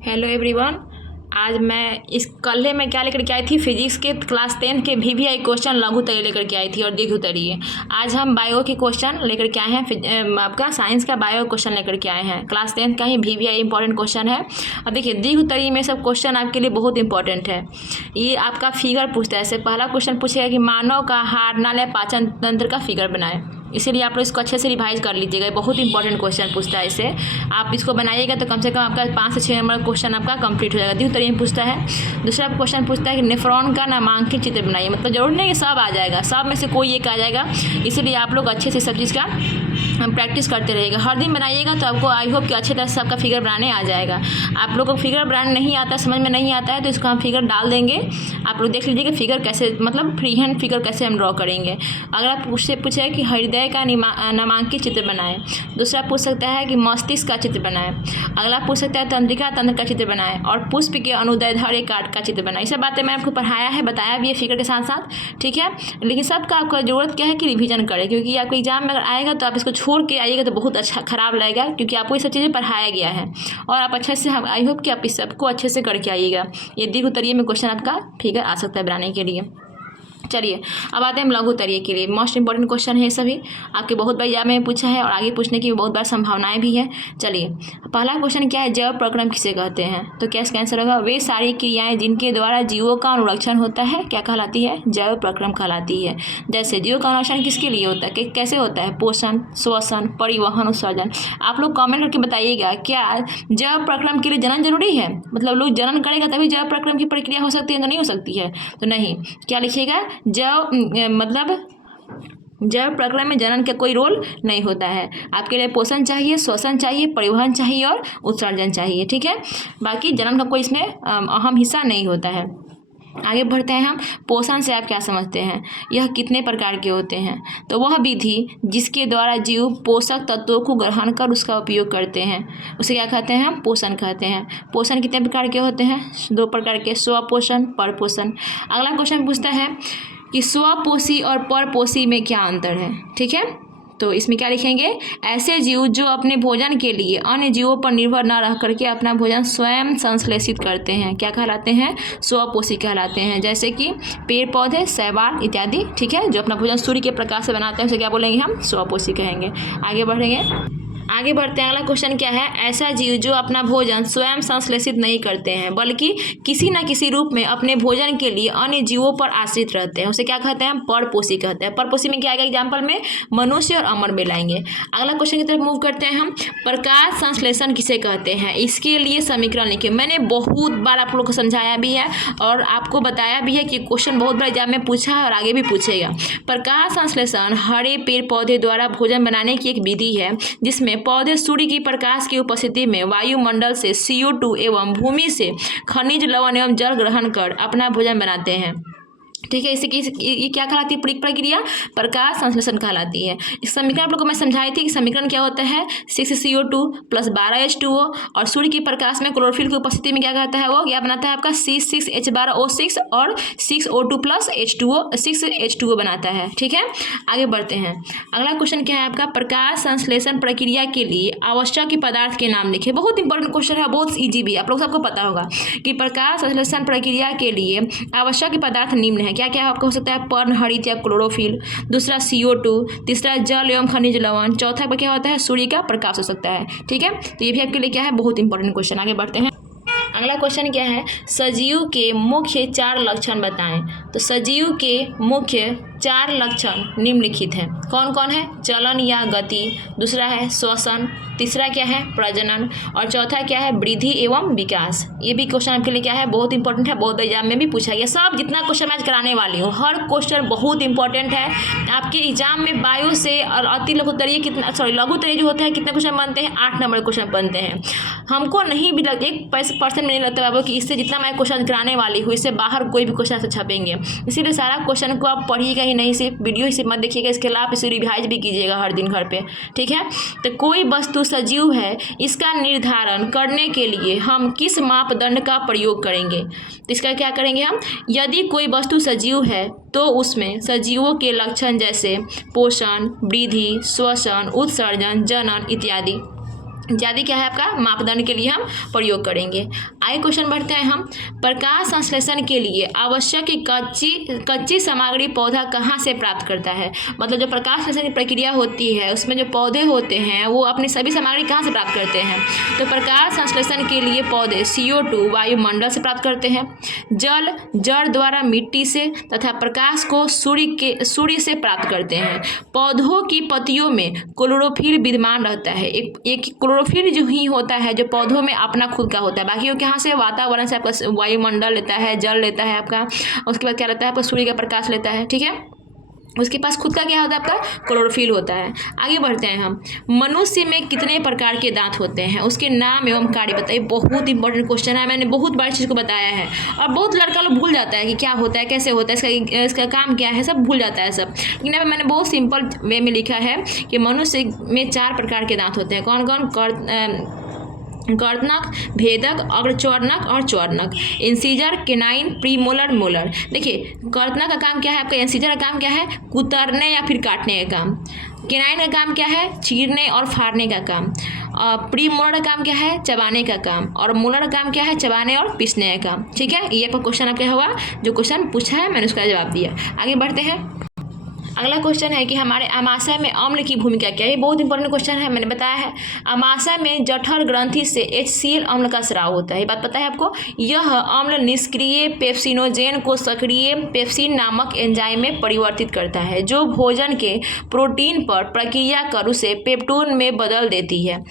Hello everyone. आज मैं इस कल मैं क्या लेकर के आई थी, फिजिक्स के क्लास 10 के VVI क्वेश्चन लघु उत्तरीय लेकर के आई थी और दीर्घ उत्तरीय। आज हम बायो के क्वेश्चन लेकर के आए हैं, आपका साइंस का बायो क्वेश्चन लेकर के आए हैं। क्लास 10 का ही VVI इंपॉर्टेंट क्वेश्चन है। और देखिए दीर्घ उत्तरीय में सब क्वेश्चन आपके लिए बहुत इंपॉर्टेंट है। ये आपका फिगर पूछता है। ऐसे पहला क्वेश्चन पूछेगा कि मानव का आहार नाल या पाचन तंत्र का फिगर बनाए। इसीलिए आप लोग इसको अच्छे से रिवाइज कर लीजिएगा। बहुत इंपॉर्टेंट क्वेश्चन पूछता है इससे। आप इसको बनाइएगा तो कम से कम आपका 5 से 6 नंबर क्वेश्चन आपका कंप्लीट हो जाएगा। द्वितीय उत्तरीय में पूछता है। दूसरा क्वेश्चन पूछता है कि नेफ्रॉन का नामांकित चित्र बनाइए। मतलब जरूर नहीं कि सब आ जाएगा, सब में से कोई एक आ जाएगा। इसीलिए आप लोग अच्छे से सब चीज़ का प्रैक्टिस करते रहिएगा। हर दिन बनाइएगा तो आपको आई होप कि अच्छे तरह से आपका फिगर बनाने आ जाएगा। आप लोगों को फिगर बनाने नहीं आता, समझ में नहीं आता है तो इसको हम फिगर डाल देंगे। आप लोग देख लीजिएगा फिगर कैसे, मतलब फ्री हैंड फिगर कैसे हम ड्रॉ करेंगे। अगर आप उससे पूछे कि हृदय का नामांकित चित्र बनाएं। दूसरा पूछ सकता है कि मस्तिष्क का चित्र बनाएं। अगला पूछ सकता है तंत्रिका तंत्र का चित्र बनाएं। और पुष्प के अनुदैर्ध्य काट का चित्र बनाएं। ये सब बातें मैं आपको पढ़ाया है, बताया भी है फिगर के साथ साथ, ठीक है। लेकिन सबका आपका जरूरत क्या है कि रिवीजन करें, क्योंकि आपको एग्जाम में अगर आएगा तो आप इसको छोड़ के आइएगा तो बहुत अच्छा खराब लगेगा, क्योंकि आपको ये सब चीज़ें पढ़ाया गया है। और आप अच्छे से, आई होप कि आप इस सबको अच्छे से करके आइएगा। ये दीर्घ उत्तरीय में क्वेश्चन आपका फिगर आ सकता है बनाने के लिए। चलिए अब आते हैं हम लघु उत्तरीय के लिए। मोस्ट इंपॉर्टेंट क्वेश्चन है सभी, आपके बहुत बार एग्जाम में पूछा है और आगे पूछने की बहुत बार संभावनाएं भी है। चलिए पहला क्वेश्चन क्या है, जैव प्रक्रम किसे कहते हैं? तो क्या इसका आंसर होगा, वे सारी क्रियाएं जिनके द्वारा जीवों का अनुरक्षण होता है क्या कहलाती है? जैव प्रक्रम कहलाती है। जैसे जीवों का अनुरक्षण किसके लिए होता है, कैसे होता है? पोषण, श्वसन, परिवहन, उत्सर्जन। आप लोग कमेंट करके बताइएगा क्या जैव प्रक्रम के लिए जनन जरूरी है? मतलब लोग जनन करेगा तभी जैव प्रक्रम की प्रक्रिया हो सकती है, तो नहीं हो सकती है। तो नहीं, क्या लिखिएगा, जैव प्रक्रम में जनन का कोई रोल नहीं होता है। आपके लिए पोषण चाहिए, श्वसन चाहिए, परिवहन चाहिए और उत्सर्जन चाहिए, ठीक है। बाकी जनन का कोई इसमें अहम हिस्सा नहीं होता है। आगे बढ़ते हैं हम। पोषण से आप क्या समझते हैं? यह कितने प्रकार के होते हैं? तो वह विधि जिसके द्वारा जीव पोषक तत्वों को ग्रहण कर उसका उपयोग करते हैं उसे क्या कहते हैं? हम पोषण कहते हैं। पोषण कितने प्रकार के होते हैं? 2 प्रकार के, स्वपोषण, परपोषण। अगला क्वेश्चन पूछता है कि स्वपोषी और परपोषी में क्या अंतर है, ठीक है। तो इसमें क्या लिखेंगे, ऐसे जीव जो अपने भोजन के लिए अन्य जीवों पर निर्भर न रह करके अपना भोजन स्वयं संश्लेषित करते हैं, क्या कहलाते हैं? स्वपोषी कहलाते हैं। जैसे कि पेड़ पौधे, शैवाल इत्यादि, ठीक है, जो अपना भोजन सूर्य के प्रकाश से बनाते हैं उसे क्या बोलेंगे? हम स्वपोषी कहेंगे। आगे बढ़ते हैं। अगला क्वेश्चन क्या है, ऐसा जीव जो अपना भोजन स्वयं संश्लेषित नहीं करते हैं बल्कि किसी न किसी रूप में अपने भोजन के लिए अन्य जीवों पर आश्रित रहते हैं उसे क्या कहते हैं? हम परपोषी कहते हैं। परपोषी में क्या आएगा एग्जाम्पल में? मनुष्य और अमर में लाएंगे। अगला क्वेश्चन की तरफ मूव करते हैं हम। प्रकाश संश्लेषण किसे कहते हैं? इसके लिए समीकरण लिखिए। मैंने बहुत बार आप लोग को समझाया भी है और आपको बताया भी है कि क्वेश्चन बहुत बार एग्जाम में पूछा है और आगे भी पूछेगा। प्रकाश संश्लेषण हरे पेड़ पौधे द्वारा भोजन बनाने की एक विधि है जिसमें पौधे सूर्य की प्रकाश की उपस्थिति में वायुमंडल से CO2 एवं भूमि से खनिज लवण एवं जल ग्रहण कर अपना भोजन बनाते हैं, ठीक है। इससे ये क्या कहलाती है? प्रक्रिया प्रकाश संश्लेषण कहलाती है। इस समीकरण आप लोगों को मैं समझाई थी कि समीकरण क्या होता है, 6CO2 + 12H2O और सूर्य के प्रकाश में क्लोरोफिल की उपस्थिति में क्या कहता है, वो क्या बनाता है आपका C6H12O6 और 6O2 + H2O 6H2O बनाता है, ठीक है। आगे बढ़ते हैं। अगला क्वेश्चन क्या है आपका, प्रकाश संश्लेषण प्रक्रिया के लिए आवश्यक पदार्थ के नाम लिखे। बहुत इंपॉर्टेंट क्वेश्चन है, बहुत ईजी भी, आप लोग सबको पता होगा कि प्रकाश संश्लेषण प्रक्रिया के लिए आवश्यक पदार्थ निम्न है। क्या क्या आपको हो सकता है? पर्णहरित या क्लोरोफिल, दूसरा CO2, तीसरा जल एवं खनिज लवण, चौथा पर क्या होता है? सूर्य का प्रकाश हो सकता है, ठीक है। तो ये भी आपके लिए क्या है? बहुत इंपॉर्टेंट क्वेश्चन। आगे बढ़ते हैं। अगला क्वेश्चन क्या है, सजीव के मुख्य 4 लक्षण बताएं। तो सजीव के मुख्य 4 लक्षण निम्नलिखित हैं। कौन कौन है? चलन या गति, दूसरा है श्वसन, तीसरा क्या है? प्रजनन, और चौथा क्या है? वृद्धि एवं विकास। ये भी क्वेश्चन आपके लिए क्या है? बहुत इंपॉर्टेंट है, बहुत एग्जाम में भी पूछा गया। सब जितना क्वेश्चन आज कराने वाली हूँ हर क्वेश्चन बहुत इंपॉर्टेंट है। आपके एग्जाम में बायो से और अति लघु उत्तरीय कितना, सॉरी लघु उत्तरीय जो होता है कितने क्वेश्चन बनते हैं? 8 नंबर क्वेश्चन बनते हैं। हमको नहीं भी 1% में नहीं लगता बाबू कि इससे जितना मैं क्वेश्चन कराने वाली हूँ इससे बाहर कोई भी क्वेश्चन से छपेंगे। इसीलिए सारा क्वेश्चन को आप पढ़िएगा ही नहीं, सिर्फ वीडियो ही सिर्फ मत देखिएगा, इसके अलावा इसे रिवाइज भी कीजिएगा हर दिन घर पे, ठीक है। तो कोई वस्तु सजीव है इसका निर्धारण करने के लिए हम किस मापदंड का प्रयोग करेंगे? तो इसका क्या करेंगे हम, यदि कोई वस्तु सजीव है तो उसमें सजीवों के लक्षण जैसे पोषण, वृद्धि, श्वसन, उत्सर्जन, जनन इत्यादि इत्यादि क्या है आपका मापदंड के लिए हम प्रयोग करेंगे। आगे क्वेश्चन बढ़ते हैं हम। प्रकाश संश्लेषण के लिए आवश्यक कच्ची सामग्री पौधा कहाँ से प्राप्त करता है। मतलब जो प्रकाश संश्लेषण की प्रक्रिया होती है उसमें जो पौधे होते हैं वो अपनी सभी सामग्री कहाँ से प्राप्त करते हैं। तो प्रकाश संश्लेषण के लिए पौधे CO2 वायुमंडल से प्राप्त करते हैं, जल जड़ द्वारा मिट्टी से, तथा प्रकाश को सूर्य से प्राप्त करते हैं। पौधों की पत्तियों में क्लोरोफिल विद्यमान रहता है। एक क्लोरोफिल जो ही होता है जो पौधों में अपना खुद का होता है, बाकी वो कहाँ से वातावरण से आपका वायुमंडल लेता है, जल लेता है आपका, उसके बाद क्या लेता है आपका सूर्य का प्रकाश लेता है। ठीक है, उसके पास खुद का क्या होता है आपका क्लोरोफिल होता है। आगे बढ़ते हैं हम। मनुष्य में कितने प्रकार के दांत होते हैं, उसके नाम एवं कार्य बताइए। बहुत इंपॉर्टेंट क्वेश्चन है, मैंने बहुत बार चीज़ को बताया है और बहुत लड़का लोग भूल जाता है कि क्या होता है, कैसे होता है, इसका काम क्या है, सब भूल जाता है सब। लेकिन यहाँ मैंने बहुत सिंपल वे में लिखा है कि मनुष्य में 4 प्रकार के दांत होते हैं। कौन कौन? कर्तनक, भेदक, अग्रचौर्णक और चौर्णक। Incisor, canine, premolar, molar. देखिए कर्तनक का काम क्या है आपका, इंसीजर का काम क्या है, कुतरने या फिर काटने का काम। केनाइन का काम क्या है, चीरने और फाड़ने का काम। प्रीमोलर का काम क्या है, चबाने का काम। और मोलर का काम क्या है, चबाने और पीसने का काम। ठीक है, ये आपका क्वेश्चन आपका हुआ, जो क्वेश्चन पूछा है मैंने उसका जवाब दिया। आगे बढ़ते हैं। अगला क्वेश्चन है कि हमारे अमाशय में अम्ल की भूमिका क्या है। ये बहुत इंपॉर्टेंट क्वेश्चन है, मैंने बताया है। अमाशय में जठर ग्रंथि से HCl अम्ल का स्राव होता है, ये बात पता है आपको। यह अम्ल निष्क्रिय पेप्सिनोजेन को सक्रिय पेप्सिन नामक एंजाइम में परिवर्तित करता है, जो भोजन के प्रोटीन पर प्रक्रिया कर उसे पेप्टोन में बदल देती है।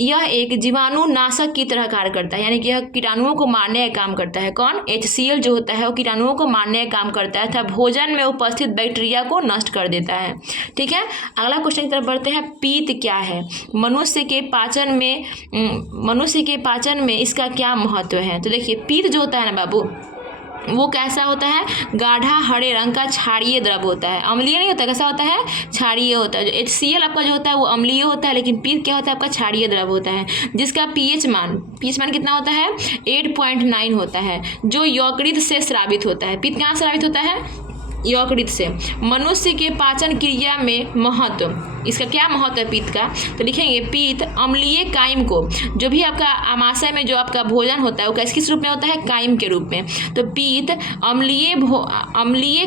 यह एक जीवाणुनाशक की तरह कार्य करता है, यानी कि यह कीटाणुओं को मारने का काम करता है। कौन? HCl जो होता है वो कीटाणुओं को मारने का काम करता है तथा भोजन में उपस्थित बैक्टीरिया को नष्ट कर देता है। ठीक है, अगला क्वेश्चन की तरफ बढ़ते हैं। पीत क्या है? मनुष्य के पाचन में इसका क्या महत्व है। तो देखिए पीत जो होता है ना बाबू, वो कैसा होता है, गाढ़ा हरे रंग का क्षारीय द्रव होता है, अम्लीय नहीं होता। कैसा होता है, क्षारीय होता है। जो HCl आपका जो होता है वो अम्लीय होता है, लेकिन पीत क्या होता है आपका क्षारीय द्रव होता है, जिसका pH मान कितना होता है, 8.9 होता है, जो यकृत से स्रावित होता है। पीत कहाँ स्रावित होता है, यकृत से। मनुष्य के पाचन क्रिया में महत्व, इसका क्या महत्व है पीत का, तो लिखेंगे पीत अम्लीय कायम को, जो भी आपका आमाशय में जो आपका भोजन होता है वो किस रूप में होता है, कायम के रूप में। तो पीत अम्लीय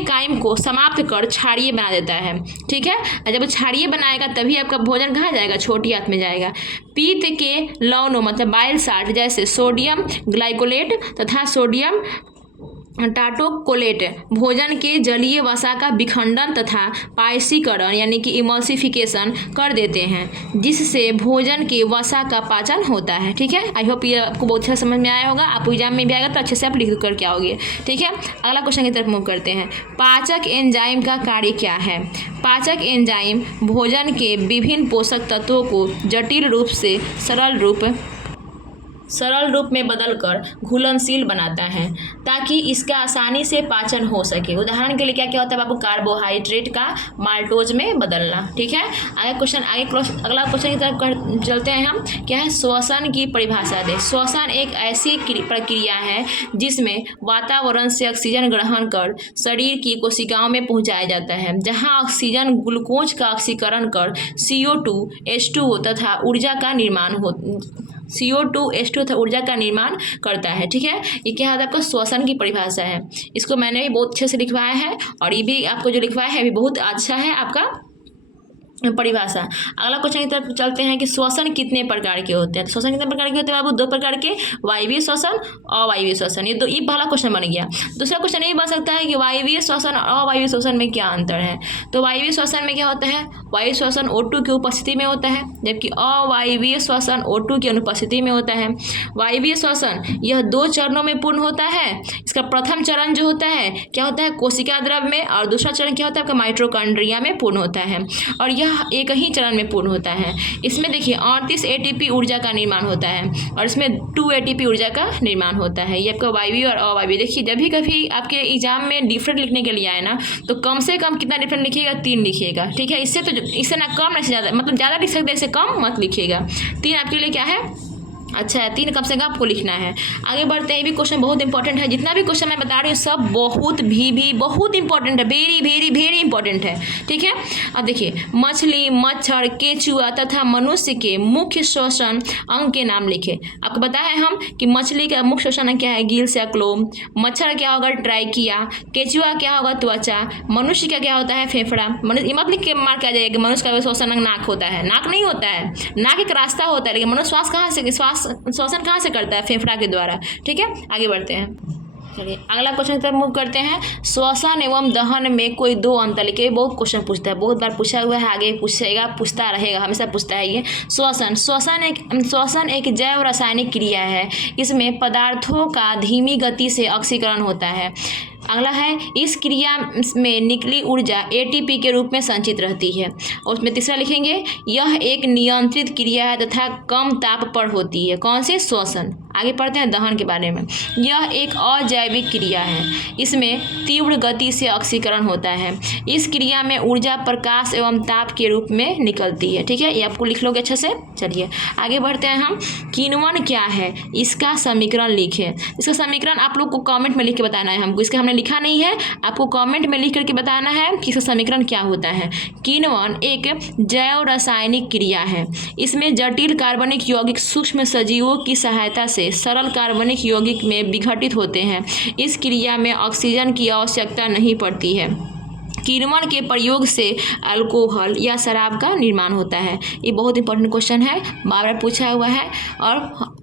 कायम को समाप्त कर क्षारीय बना देता है। ठीक है, जब क्षारीय बनाएगा तभी आपका भोजन कहाँ जाएगा, छोटी आंत में जाएगा। पीत के लवणों मतलब बाइल साल्ट जैसे सोडियम ग्लाइकोलेट तथा सोडियम टाटोकोलेट भोजन के जलीय वसा का विखंडन तथा पायसीकरण यानी कि इमल्सिफिकेशन कर देते हैं, जिससे भोजन के वसा का पाचन होता है। ठीक है, आई होप ये आपको बहुत अच्छा समझ में आया होगा। आपको एग्जाम में भी आएगा तो अच्छे से आप लिख कर के आओगे। ठीक है, अगला क्वेश्चन की तरफ मूव करते हैं। पाचक एंजाइम का कार्य क्या है। पाचक एंजाइम भोजन के विभिन्न पोषक तत्वों को जटिल रूप से सरल रूप में बदलकर घुलनशील बनाता है, ताकि इसका आसानी से पाचन हो सके। उदाहरण के लिए क्या क्या होता है बाबू, कार्बोहाइड्रेट का माल्टोज में बदलना। ठीक है, अगला क्वेश्चन की तरफ चलते हैं हम। क्या है, श्वसन की परिभाषा दे। श्वसन एक ऐसी प्रक्रिया है जिसमें वातावरण से ऑक्सीजन ग्रहण कर शरीर की कोशिकाओं में पहुँचाया जाता है, जहाँ ऑक्सीजन ग्लूकोज का ऑक्सीकरण कर CO2 H2O तथा ऊर्जा का निर्माण करता है। ठीक है, ये क्या है आपका श्वसन की परिभाषा है। इसको मैंने भी बहुत अच्छे से लिखवाया है और ये भी आपको जो लिखवाया है भी बहुत अच्छा है आपका परिभाषा। अगला क्वेश्चन की तरफ चलते हैं कि श्वसन कितने प्रकार के होते हैं। तो श्वसन कितने प्रकार के होते हैं बाबू, 2 प्रकार के, वायवीय श्वसन और अवायवीय श्वसन। ये पहला क्वेश्चन बन गया। दूसरा क्वेश्चन ये बन सकता है कि वायवीय श्वसन और अवायवीय श्वसन में क्या अंतर है। तो वायवीय श्वसन में क्या होता है, वायु श्वसन O2 की उपस्थिति में होता है, जबकि अवायवीय श्वसन O2 की अनुपस्थिति में होता है। वायवीय श्वसन यह 2 चरणों में पूर्ण होता है। इसका प्रथम चरण जो होता है क्या होता है, कोशिका द्रव में, और दूसरा चरण क्या होता है आपका माइटोकॉन्ड्रिया में पूर्ण होता है, और यह एक ही चरण में पूर्ण होता है। इसमें देखिए 38 ATP ऊर्जा का निर्माण होता है और इसमें 2 ATP ऊर्जा का निर्माण होता है। ये आपका वायवीय और अवायवीय। देखिए जब भी कभी आपके एग्जाम में डिफरेंट लिखने के लिए आए ना, तो कम से कम कितना डिफरेंट लिखिएगा, 3 लिखिएगा। ठीक है, इससे ना कम ना ज़्यादा, मतलब ज़्यादा लिख सकते हैं, इससे कम मत लिखिएगा। 3 आपके लिए क्या है, अच्छा है, 3 कम से कम आपको लिखना है। आगे बढ़ते हैं, ये भी क्वेश्चन बहुत इंपॉर्टेंट है। जितना भी क्वेश्चन मैं बता रही हूँ सब बहुत भी बहुत इंपॉर्टेंट है, वेरी इंपॉर्टेंट है, ठीक है। अब देखिए, मछली, मच्छर, केचुआ तथा मनुष्य के मुख्य श्वसन अंग के नाम लिखे। आपको बताया है हम कि मछली का मुख्य श्वसन अंग क्या है, गिल्स या क्लोम। मच्छर क्या होगा, ट्राइकिया। केचुआ क्या होगा, त्वचा। मनुष्य का क्या होता है, फेफड़ा। ये मत लिख के मार के आ जाएगा कि मनुष्य का श्वसन अंग नाक होता है, नाक नहीं होता है, नाक एक रास्ता होता है, लेकिन मनुष्य श्वसन कहाँ से करता है, फेफड़ा के द्वारा, ठीक है। आगे बढ़ते हैं, चलिए अगला क्वेश्चन की तरफ मूव करते हैं। श्वसन एवं दहन में कोई 2 अंतर लिखे। बहुत क्वेश्चन पूछता है, बहुत बार पूछा हुआ है, आगे पूछेगा, पूछता रहेगा, हमेशा पूछता है ये। श्वसन एक जैव रासायनिक क्रिया है। इसमें पदार्थों का धीमी गति से ऑक्सीकरण होता है। अगला है, इस क्रिया में निकली ऊर्जा एटीपी के रूप में संचित रहती है। और उसमें तीसरा लिखेंगे, यह एक नियंत्रित क्रिया है तथा कम ताप पर होती है। कौन से, श्वसन। आगे पढ़ते हैं दहन के बारे में। यह एक अजैविक क्रिया है। इसमें तीव्र गति से ऑक्सीकरण होता है। इस क्रिया में ऊर्जा प्रकाश एवं ताप के रूप में निकलती है, ठीक है। ये आपको लिख लोगे अच्छे से। चलिए आगे बढ़ते हैं हम। किण्वन क्या है, इसका समीकरण लिखें। इसका समीकरण आप लोग को कमेंट में लिख के बताना है हमको, इसका हमने लिखा नहीं है, आपको कमेंट में लिख करके बताना है कि इसका समीकरण क्या होता है। किण्वन एक जैव रासायनिक क्रिया है। इसमें जटिल कार्बनिक यौगिक सूक्ष्म सजीवों की सहायता से सरल कार्बनिक यौगिक में विघटित होते हैं। इस क्रिया में ऑक्सीजन की आवश्यकता नहीं पड़ती है। किण्वन के प्रयोग से अल्कोहल या शराब का निर्माण होता है। ये बहुत इंपॉर्टेंट क्वेश्चन है, बार बार पूछा हुआ है और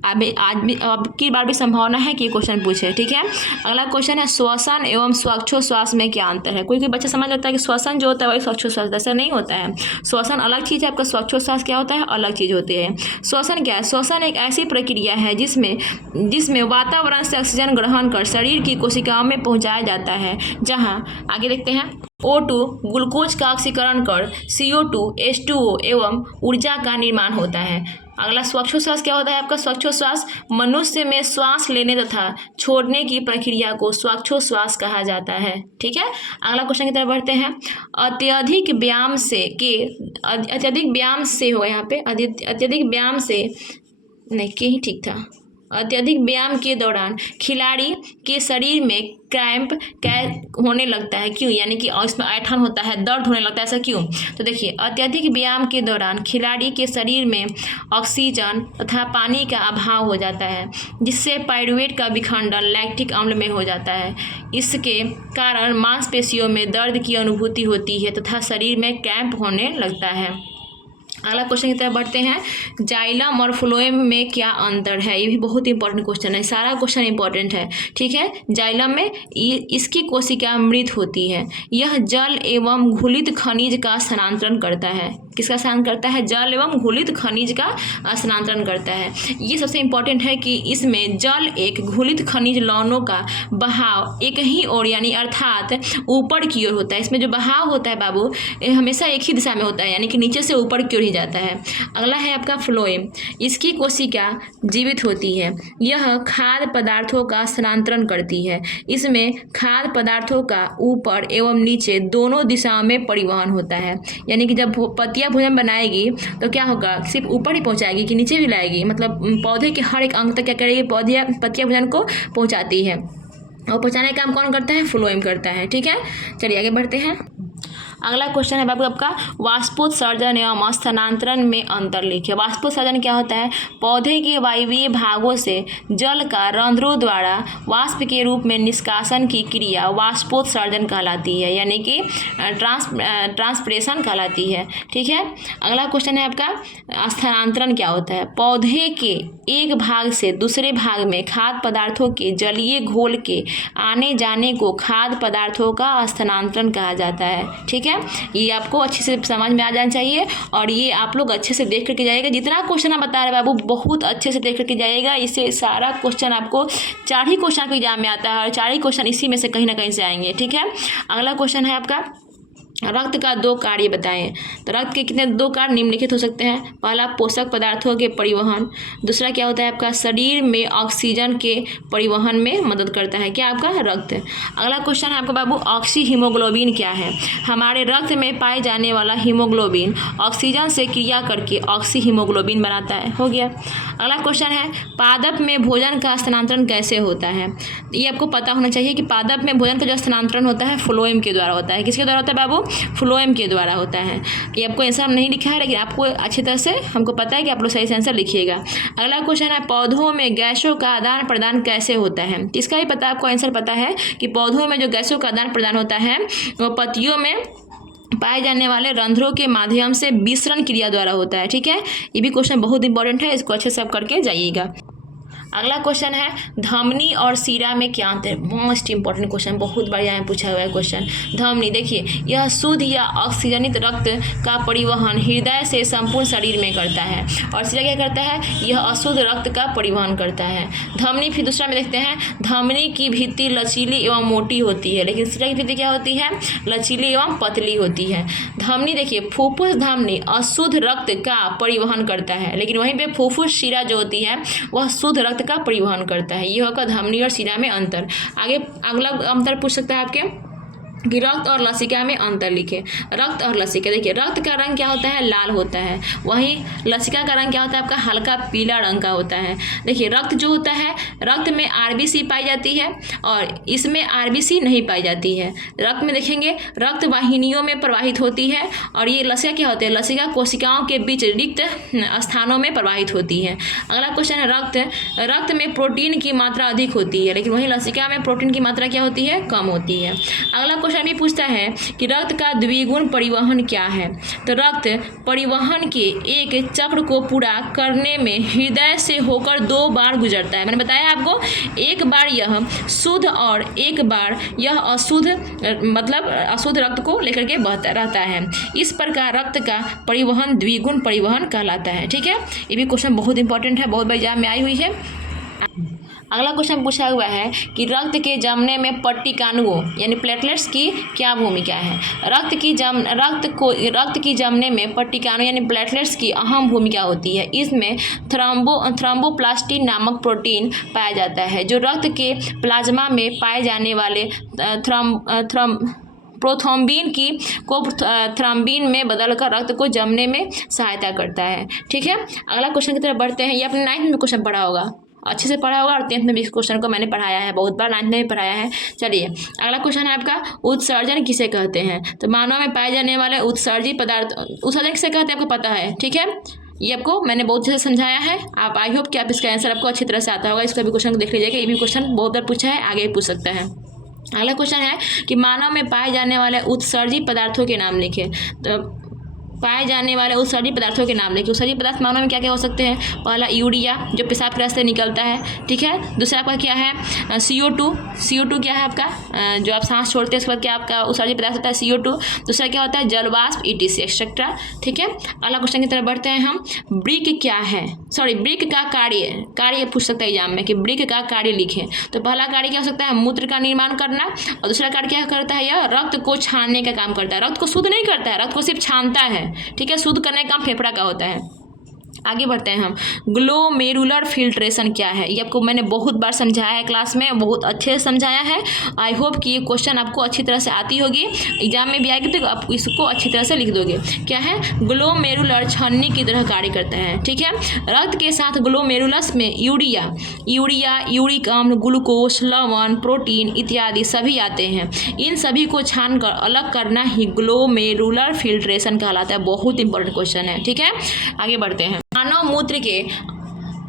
अब की बार भी संभावना है कि ये क्वेश्चन पूछे, ठीक है। अगला क्वेश्चन है, श्वसन एवं श्वासोच्छ्वास में क्या अंतर है। कोई बच्चा समझ लेता है कि श्वसन जो होता है वही श्वासोच्छ्वास, ऐसा नहीं होता है। श्वसन अलग चीज़ है, आपका श्वासोच्छ्वास क्या होता है, अलग चीज़ होती है। श्वसन क्या है, श्वसन एक ऐसी प्रक्रिया है जिसमें वातावरण से ऑक्सीजन ग्रहण कर शरीर की कोशिकाओं में पहुँचाया जाता है। जहाँ आगे देखते हैं, O2 ग्लूकोज का ऑक्सीकरण कर CO2 H2O एवं ऊर्जा का निर्माण होता है। अगला श्वासोच्छ्वास क्या होता है आपका, श्वासोच्छ्वास मनुष्य में श्वास लेने तथा छोड़ने की प्रक्रिया को श्वासोच्छ्वास कहा जाता है, ठीक है। अगला क्वेश्चन की तरफ बढ़ते हैं। अत्यधिक व्यायाम से होगा यहाँ पे, अत्यधिक व्यायाम से नहीं के ही ठीक था। अत्यधिक व्यायाम के दौरान खिलाड़ी के शरीर में क्रैम्प होने लगता है, क्यों, यानी कि इसमें ऐंठन होता है, दर्द होने लगता है, ऐसा क्यों। तो देखिए, अत्यधिक व्यायाम के दौरान खिलाड़ी के शरीर में ऑक्सीजन तथा पानी का अभाव हो जाता है, जिससे पाइरूवेट का विखंडन लैक्टिक अम्ल में हो जाता है। इसके कारण मांसपेशियों में दर्द की अनुभूति होती है तथा शरीर में क्रैम्प होने लगता है। अगला क्वेश्चन की तरफ बढ़ते हैं। जाइलम और फ्लोएम में क्या अंतर है। ये भी बहुत इंपॉर्टेंट क्वेश्चन है, सारा क्वेश्चन इंपॉर्टेंट है, ठीक है। जाइलम में इसकी कोशिका मृत होती है। यह जल एवं घुलित खनिज का स्थानांतरण करता है। किसका स्थानांतरण करता है, जल एवं घुलित खनिज का स्थानांतरण करता है। ये सबसे इंपॉर्टेंट है कि इसमें जल एक घुलित खनिज लवणों का बहाव एक ही ओर यानी अर्थात ऊपर की ओर होता है। इसमें जो बहाव होता है बाबू हमेशा एक ही दिशा में होता है, यानी कि नीचे से ऊपर की ओर ही जाता है। अगला है आपका फ्लोएम। इसकी कोशिका जीवित होती है। यह खाद्य पदार्थों का स्थानांतरण करती है। इसमें खाद्य पदार्थों का ऊपर एवं नीचे दोनों दिशाओं में परिवहन होता है, यानी कि जब पत्तियां भोजन बनाएगी तो क्या होगा, सिर्फ ऊपर ही पहुंचाएगी कि नीचे भी लाएगी, मतलब पौधे के हर एक अंग तक क्या करेगी, पत्तियां भोजन को पहुंचाती है। और पहुंचाने का काम कौन करता है, फ्लोएम करता है, ठीक है। चलिए आगे बढ़ते हैं। अगला क्वेश्चन है बाबू आपका, वाष्पोत्सर्जन एवं स्थानांतरण में अंतर लिखिए। वाष्पोत्सर्जन क्या होता है, पौधे के वायवीय भागों से जल का रंध्रों द्वारा वाष्प के रूप में निष्कासन की क्रिया वाष्पोत्सर्जन कहलाती है, यानी कि ट्रांसप्रेशन कहलाती है, ठीक है। अगला क्वेश्चन है आपका, स्थानांतरण क्या होता है, पौधे के एक भाग से दूसरे भाग में खाद्य पदार्थों के जलीय घोल के आने जाने को खाद्य पदार्थों का स्थानांतरण कहा जाता है, ठीक है। ये आपको अच्छे से समझ में आ जाना चाहिए और ये आप लोग अच्छे से देख करके जाइएगा। जितना क्वेश्चन आप बता रहे बाबू बहुत अच्छे से देख करके जाइएगा, इससे सारा क्वेश्चन आपको 4 ही क्वेश्चन के एग्जाम में आता है और 4 ही क्वेश्चन इसी में से कहीं ना कहीं से आएंगे, ठीक है। अगला क्वेश्चन है आपका, रक्त का 2 कार्य बताएं। तो रक्त के कितने 2 कार्य निम्नलिखित हो सकते हैं। पहला पोषक पदार्थों के परिवहन, दूसरा क्या होता है आपका शरीर में ऑक्सीजन के परिवहन में मदद करता है क्या आपका रक्त। अगला क्वेश्चन है आपका बाबू ऑक्सी हीमोग्लोबिन क्या है। हमारे रक्त में पाए जाने वाला हीमोग्लोबिन ऑक्सीजन से क्रिया करके ऑक्सी हीमोग्लोबिन बनाता है। हो गया। अगला क्वेश्चन है पादप में भोजन का स्थानांतरण कैसे होता है। ये आपको पता होना चाहिए कि पादप में भोजन का जो स्थानांतरण होता है फ्लोएम के द्वारा होता है। किसके द्वारा होता है बाबू, फ्लोएम के द्वारा होता है। ये आपको आंसर नहीं लिखा है, लेकिन आपको अच्छी तरह से हमको पता है कि आप लोग सही से आंसर लिखिएगा। अगला क्वेश्चन है पौधों में गैसों का आदान प्रदान कैसे होता है। इसका भी पता, आपको आंसर पता है कि पौधों में जो गैसों का आदान प्रदान होता है वो पत्तियों में पाए जाने वाले रंध्रों के माध्यम से विसरण क्रिया द्वारा होता है। ठीक है, ये भी क्वेश्चन बहुत इंपॉर्टेंट है, इसको अच्छे से आप करके जाइएगा। अगला क्वेश्चन है धमनी और सीरा में क्या अंतर है। मोस्ट इंपॉर्टेंट क्वेश्चन, बहुत बढ़िया है पूछा हुआ है क्वेश्चन। धमनी देखिए, यह शुद्ध या ऑक्सीजनित रक्त का परिवहन हृदय से संपूर्ण शरीर में करता है, और सीरा क्या करता है, यह अशुद्ध रक्त का परिवहन करता है। धमनी, फिर दूसरा में देखते हैं धमनी की भित्ति लचीली एवं मोटी होती है, लेकिन सीरा की भित्ति क्या होती है, लचीली एवं पतली होती है। धमनी देखिए, फुफ्फुस धमनी अशुद्ध रक्त का परिवहन करता है, लेकिन वहीं पे फुफ्फुस शिरा जो होती है वह शुद्ध रक्त का परिवहन करता है। ये होगा धमनी और शिरा में अंतर। आगे अगला अंतर पूछ सकता है आपके कि रक्त और लसिका में अंतर लिखे। रक्त और लसिका, देखिए रक्त का रंग क्या होता है, लाल होता है, वहीं लसिका का रंग क्या होता है आपका, हल्का पीला रंग का होता है। देखिए रक्त जो होता है, रक्त में आरबीसी पाई जाती है और इसमें आरबीसी नहीं पाई जाती है। रक्त में देखेंगे रक्त वाहिनियों में प्रवाहित होती है, और ये लसिका क्या होते हैं, लसिका कोशिकाओं के बीच रिक्त स्थानों में प्रवाहित होती है। अगला क्वेश्चन है रक्त में प्रोटीन की मात्रा अधिक होती है, लेकिन वहीं लसिका में प्रोटीन की मात्रा क्या होती है, कम होती है। अगला क्वेश्चन भी पूछता है कि रक्त का द्विगुण परिवहन क्या है। तो रक्त परिवहन के एक चक्र को पूरा करने में हृदय से होकर 2 बार गुजरता है। मैंने बताया आपको, एक बार यह शुद्ध और एक बार यह अशुद्ध, मतलब अशुद्ध रक्त को लेकर के बहता रहता है। इस प्रकार रक्त का परिवहन द्विगुण परिवहन कहलाता है। ठीक है, ये भी क्वेश्चन बहुत इंपॉर्टेंट है, बहुत बार एग्जाम में आई हुई है। अगला क्वेश्चन पूछा हुआ है कि रक्त के जमने में पट्टिकाणुओं यानी प्लेटलेट्स की क्या भूमिका है। रक्त की जमने में पट्टिकाणु यानी प्लेटलेट्स की अहम भूमिका होती है। इसमें थ्रोम्बोप्लास्टिन नामक प्रोटीन पाया जाता है, जो रक्त के प्लाज्मा में पाए जाने वाले प्रोथ्रोम्बिन को थ्रोम्बिन में बदलकर रक्त को जमने में सहायता करता है। ठीक है, अगला क्वेश्चन की तरफ बढ़ते हैं। ये आपने 9th में क्वेश्चन पढ़ा होगा, अच्छे से पढ़ा होगा, और 10th में भी इस क्वेश्चन को मैंने पढ़ाया है बहुत बार, 9th में भी पढ़ाया है। चलिए अगला क्वेश्चन है आपका उत्सर्जन किसे कहते हैं। तो मानव में पाए जाने वाले उत्सर्जी पदार्थ, उत्सर्जन किसे कहते हैं आपको पता है। ठीक है, ये आपको मैंने बहुत अच्छे से समझाया है। आप आई होप कि आप इसका आंसर आपको अच्छी तरह से आता होगा। इसका भी क्वेश्चन को देख लीजिएगा, ये भी क्वेश्चन बहुत बार पूछा है, आगे भी पूछ सकता है। अगला क्वेश्चन है कि मानव में पाए जाने वाले उत्सर्जी पदार्थों के नाम लिखें। तो पाए जाने वाले उत्सर्जी पदार्थों के नाम लिखिए। उत्सर्जी पदार्थ मानव में क्या क्या हो सकते हैं। पहला यूरिया जो पेशाब के रास्ते निकलता है। ठीक है, दूसरा आपका क्या है CO2 क्या है आपका, जो आप सांस छोड़ते हैं उसके बाद क्या आपका उत्सर्जी पदार्थ होता है CO2। दूसरा क्या होता है जलवाष्प ETC एक्सेट्रा। ठीक है, अगला क्वेश्चन की तरफ बढ़ते हैं हम। ब्रिक क्या है, ब्रिक का कार्य पूछ सकता है एग्जाम में कि ब्रिक का कार्य लिखें। तो पहला कार्य क्या हो सकता है, मूत्र का निर्माण करना, और दूसरा कार्य क्या करता है, यह रक्त को छानने का काम करता है। रक्त को शुद्ध नहीं करता है, रक्त को सिर्फ छानता है। ठीक है, शुद्ध करने का काम फेफड़ा का होता है। आगे बढ़ते हैं हम। ग्लोमेरुलर फिल्ट्रेशन क्या है, ये आपको मैंने बहुत बार समझाया है क्लास में, बहुत अच्छे से समझाया है। आई होप कि ये क्वेश्चन आपको अच्छी तरह से आती होगी, एग्जाम में भी आएगी तो आप इसको अच्छी तरह से लिख दोगे। क्या है, ग्लोमेरुलर छन्नी की तरह कार्य करता है। ठीक है, रक्त के साथ ग्लोमेरुलस में यूरिया, यूरिक अम्ल, ग्लूकोज, लवण, प्रोटीन इत्यादि सभी आते हैं। इन सभी को छान कर अलग करना ही ग्लोमेरुलर फिल्ट्रेशन कहलाता है। बहुत इंपॉर्टेंट क्वेश्चन है। ठीक है, आगे बढ़ते हैं। मानव मूत्र के,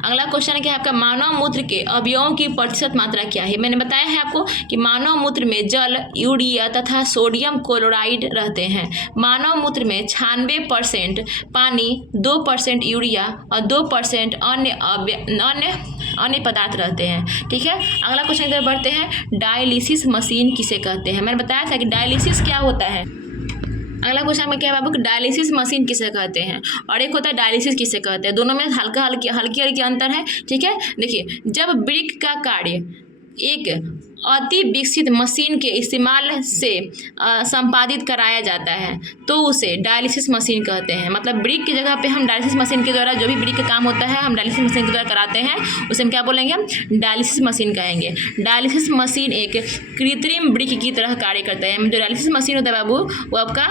अगला क्वेश्चन क्या है आपका, मानव मूत्र के अवयवों की प्रतिशत मात्रा क्या है। मैंने बताया है आपको कि मानव मूत्र में जल, यूरिया तथा सोडियम क्लोराइड रहते हैं। मानव मूत्र में 96% पानी, 2% यूरिया और 2% अन्य पदार्थ रहते हैं। ठीक है, अगला क्वेश्चन की तरफ बढ़ते हैं। डायलिसिस मशीन किसे कहते हैं। मैंने बताया था कि डायलिसिस क्या होता है। अगला क्वेश्चन में क्या है बाबू, डायलिसिस मशीन किसे कहते हैं, और एक होता है डायलिसिस किसे कहते हैं। दोनों में हल्की अंतर है। ठीक है, देखिए जब ब्रिक का कार्य एक अति विकसित मशीन के इस्तेमाल से संपादित कराया जाता है तो उसे डायलिसिस मशीन कहते हैं। मतलब ब्रिक की जगह पे हम डायलिसिस मशीन के द्वारा जो भी ब्रिक का काम होता है हम डायलिसिस मशीन के द्वारा कराते हैं, उसे हम क्या बोलेंगे, हम डायलिसिस मशीन कहेंगे। डायलिसिस मशीन एक कृत्रिम ब्रिक की तरह कार्य करता है। जो डायलिसिस मशीन होता है बाबू वो आपका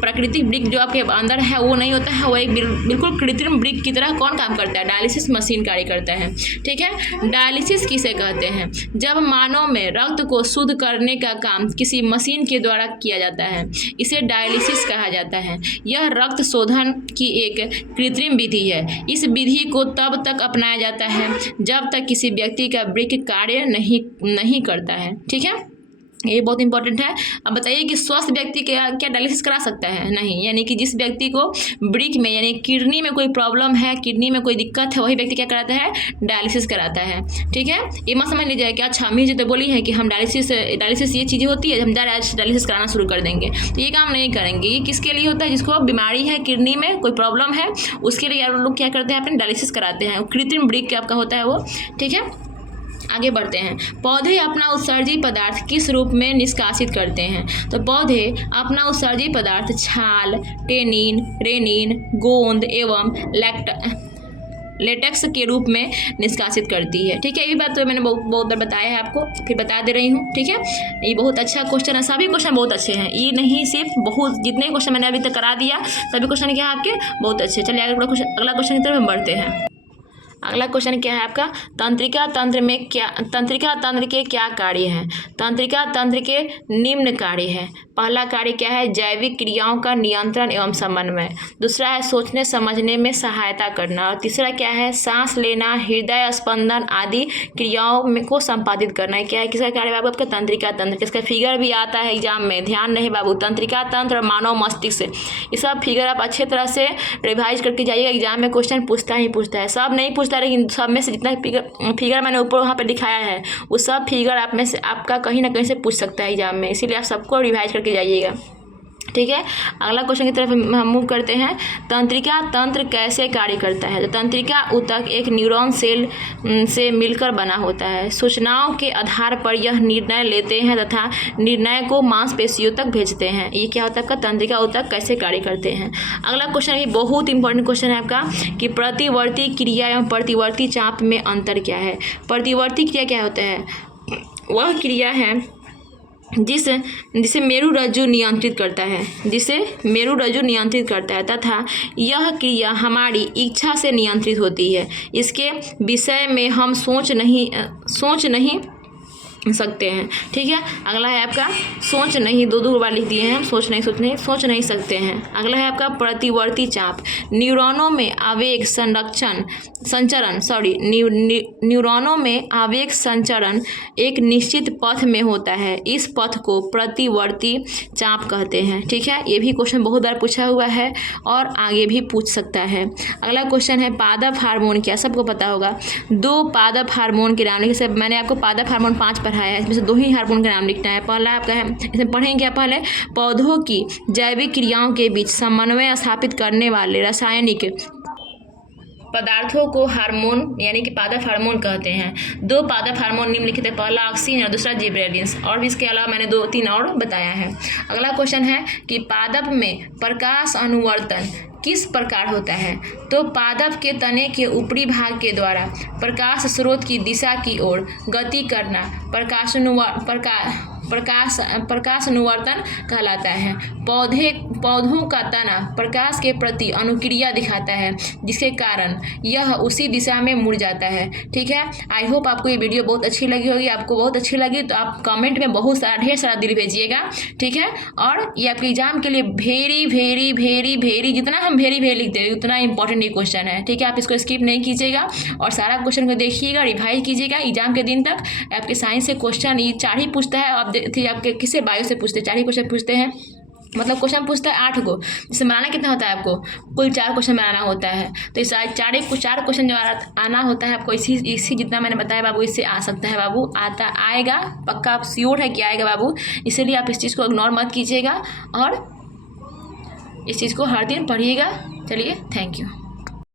प्राकृतिक ब्रिक जो आपके अंदर है वो नहीं होता है, वो एक बिल्कुल कृत्रिम ब्रिक की तरह कौन काम करता है, डायलिसिस मशीन कार्य करता है। ठीक है, डायलिसिस किसे कहते हैं, जब मानव में रक्त को शुद्ध करने का काम किसी मशीन के द्वारा किया जाता है, इसे डायलिसिस कहा जाता है। यह रक्त शोधन की एक कृत्रिम विधि है। इस विधि को तब तक अपनाया जाता है जब तक किसी व्यक्ति का ब्रिक कार्य नहीं करता है। ठीक है, ये बहुत इंपॉर्टेंट है। अब बताइए कि स्वस्थ व्यक्ति क्या डायलिसिस करा सकता है? नहीं। यानी कि जिस व्यक्ति को ब्रिक में यानी किडनी में कोई प्रॉब्लम है, किडनी में कोई दिक्कत है, वही व्यक्ति क्या कराता है, डायलिसिस कराता है। ठीक है, ये मत समझ लीजिए कि अच्छा अम्मी जी तो बोली है कि हम डायलिसिस ये चीज़ें होती है, हम डायलिसिस कराना शुरू कर देंगे, तो ये काम नहीं करेंगे। ये किसके लिए होता है, जिसको बीमारी है, किडनी में कोई प्रॉब्लम है, उसके लिए लोग क्या करते हैं, अपने डायलिसिस कराते हैं। कृत्रिम ब्रिक आपका होता है वो। ठीक है, आगे बढ़ते हैं। पौधे अपना उत्सर्जी पदार्थ किस रूप में निष्कासित करते हैं? तो पौधे अपना उत्सर्जी पदार्थ छाल, टेनिन, रेनिन, गोंद एवं लेटेक्स के रूप में निष्कासित करती है। ठीक है, ये बात तो मैंने बहुत बार बताया है आपको, फिर बता दे रही हूँ। ठीक है, ये बहुत अच्छा क्वेश्चन है, सभी क्वेश्चन बहुत अच्छे हैं, ये नहीं सिर्फ बहुत जितने क्वेश्चन मैंने अभी तक करा दिया सभी क्वेश्चन क्या है आपके बहुत अच्छे। चलिए अगला क्वेश्चन की तरफ हम बढ़ते हैं। अगला क्वेश्चन क्या है आपका, तंत्रिका तंत्र के क्या कार्य हैं? तंत्रिका तंत्र के निम्न कार्य हैं। पहला कार्य क्या है, जैविक क्रियाओं का नियंत्रण एवं समन्वय। दूसरा है सोचने समझने में सहायता करना। और तीसरा क्या है, सांस लेना, हृदय स्पंदन आदि क्रियाओं को संपादित करना। क्या है, किसका कार्य बाबू, आपका तंत्रिका तंत्र। इसका फिगर भी आता है एग्जाम में, ध्यान रहे बाबू, तंत्रिका तंत्र और मानव मस्तिष्क। ये सब फिगर आप अच्छे तरह से रिवाइज करके जाइएगा, एग्जाम में क्वेश्चन पूछता ही पूछता है। सब नहीं पूछता, लेकिन सब में से जितना फिगर मैंने ऊपर वहाँ पे दिखाया है वो सब फिगर आप में से आपका कहीं ना कहीं से पूछ सकता है एग्जाम में, इसीलिए आप सबको रिवाइज करके जाइएगा। ठीक है, अगला क्वेश्चन की तरफ हम मूव करते हैं। तंत्रिका तंत्र कैसे कार्य करता है? तो तंत्रिका ऊतक एक न्यूरॉन सेल से मिलकर बना होता है। सूचनाओं के आधार पर यह निर्णय लेते हैं तथा निर्णय को मांसपेशियों तक भेजते हैं। ये क्या होता है आपका, तंत्रिका ऊतक कैसे कार्य करते हैं। अगला क्वेश्चन ये बहुत इंपॉर्टेंट क्वेश्चन है आपका कि प्रतिवर्ती क्रिया एवं प्रतिवर्ती चाप में अंतर क्या है? प्रतिवर्ती क्रिया क्या होता है, वह क्रिया है जिसे मेरुरज्जु नियंत्रित करता है, तथा यह क्रिया हमारी इच्छा से नियंत्रित होती है। इसके विषय में हम सोच नहीं सकते हैं। ठीक है, अगला है आपका सोच नहीं, दो बार लिख दिए हैं हम, सोच नहीं सकते हैं। अगला है आपका प्रतिवर्ती चाप। न्यूरॉनों में आवेग संचरण एक निश्चित पथ में होता है। इस पथ को प्रतिवर्ती चाप कहते हैं। ठीक है, ये भी क्वेश्चन बहुत बार पूछा हुआ है और आगे भी पूछ सकता है। अगला क्वेश्चन है पादप हार्मोन क्या? सबको पता होगा, 2 पादप हार्मोन के नाम लिखे। मैंने आपको पादप हार्मोन 5 पढ़ाया है, इसमें से 2 ही हार्मोन का नाम लिखना है। पहला आपका है, इसमें पढ़ेंगे क्या, पहले पौधों की जैविक क्रियाओं के बीच समन्वय स्थापित करने वाले रासायनिक पदार्थों को हार्मोन यानी कि पादप हार्मोन कहते हैं। 2 पादप हार्मोन निम्नलिखित है, पहला ऑक्सिन और दूसरा जिबरेलिन्स, और भी इसके अलावा मैंने 2-3 और बताया है। अगला क्वेश्चन है कि पादप में प्रकाश अनुवर्तन किस प्रकार होता है? तो पादप के तने के ऊपरी भाग के द्वारा प्रकाश स्रोत की दिशा की ओर गति करना प्रकाश अनुवर्तन कहलाता है। पौधों का तना प्रकाश के प्रति अनुक्रिया दिखाता है, जिसके कारण यह उसी दिशा में मुड़ जाता है। ठीक है, आई होप आपको ये वीडियो बहुत अच्छी लगी होगी। आपको बहुत अच्छी लगी तो आप कमेंट में बहुत सारा ढेर सारा दिल भेजिएगा। ठीक है, और ये आपके एग्जाम के लिए वेरी जितना हम वेरी लिखते हैं उतना इंपॉर्टेंट ये क्वेश्चन है। ठीक है, आप इसको स्किप नहीं कीजिएगा और सारा क्वेश्चन को देखिएगा, रिवाइज कीजिएगा। एग्जाम के दिन तक आपके साइंस से क्वेश्चन ये 4 ही पूछता है। आप आपके किससे बायो से पूछते हैं, 4 ही क्वेश्चन पूछते हैं, मतलब क्वेश्चन पूछता है 8 को, जिससे बनाना कितना होता है आपको, कुल 4 क्वेश्चन बनाना होता है। तो इस 4 क्वेश्चन जो आना होता है आपको इसी जितना मैंने बताया बाबू, इससे आ सकता है बाबू, आएगा पक्का, आप श्योर है कि आएगा बाबू। इसीलिए आप इस चीज़ को इग्नोर मत कीजिएगा और इस चीज़ को हर दिन पढ़िएगा। चलिए, थैंक यू।